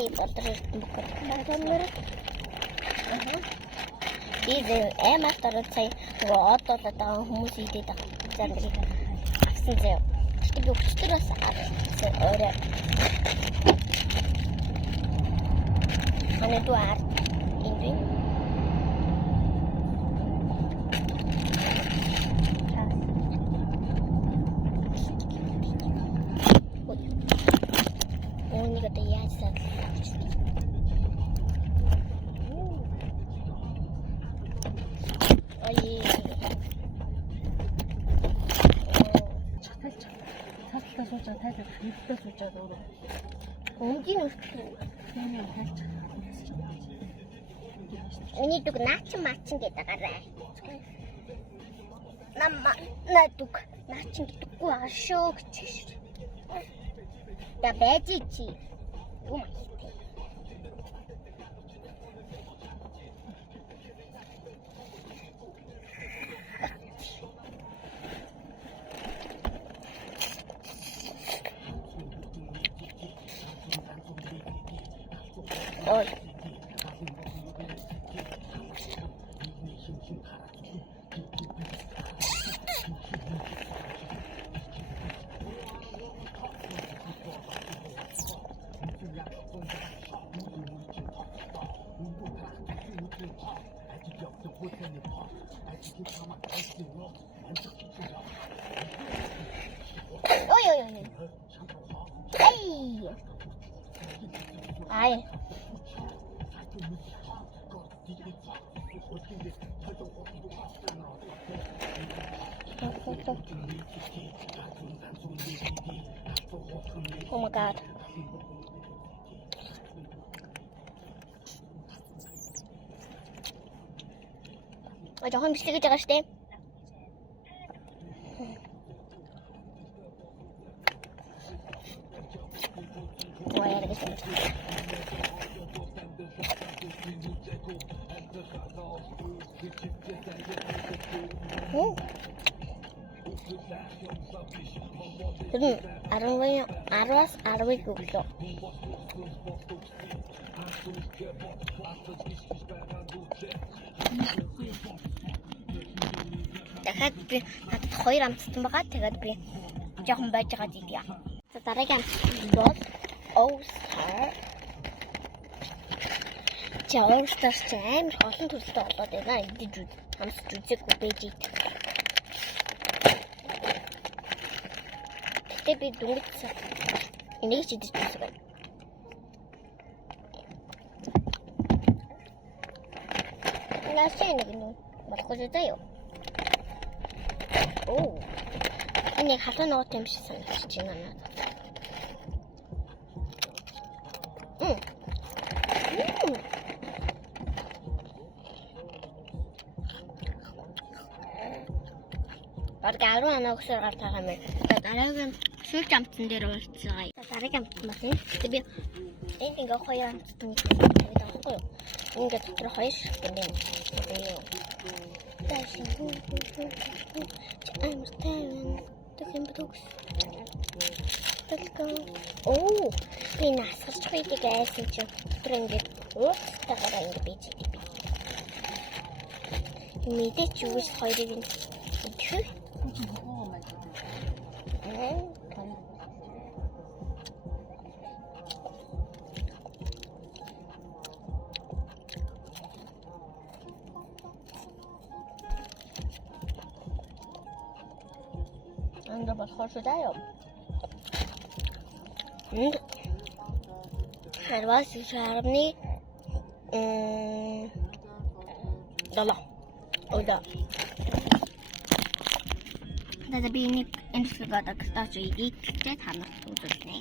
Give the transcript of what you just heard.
Ай болдроо бухад. Ийм эмаастараа цай нөгөө одоолоод байгаа хүмүүс идээд байгаа. Зарим авсан заяа. Тэгтээ би өчтөр бас өөрөө Ane tu art ini. Oh ini kata ya sat. Oh iya. Цааталтаа суучаад тайлбар хийхдээ суучаад өөрөө. Өнгийн Хэмээн тайлж Ini tuh macem-macem kita karena nama tuh macem itu gua shock sih. Ya beci sih. Oh. Ôi ôi ôi. Ây. Ai. Oh my god. 조금 비슷하게 작았을 때. 와야 되겠습니다. 오. 아르바이 그거. дахиад би надад 2 амтсан байгаа. Тэгээд би жоохон байж байгаа дийдээ. За дараагийн амт бол All-Star. All-Star ч амар олон төрөлтэй болоод байна. Энд хамсч үзээгүй байж ий. Гэтэ би дүнгийн энийг ч идэж байсан. Насэнийг нь болохгүй заяа. Oh, ini halus nggak tem sih sana cina nada. Kalau anak usia kata kami, kadang kan sulit campur di luar sana. Tapi kan masih, tapi ini tinggal koyak tunggu, kita koyak, enggak terus kemudian. I'm staring the box. Let's go. Oh, we not such a big ass into bring it. Oops, that's what I'm going to be. Need the juice hiding in the Anda болохоор даяа. Харвас шаармны дала. Ода. Надад би нэг энэ сэлгадаа гастаач идэх гэж танах үзүүлнэ.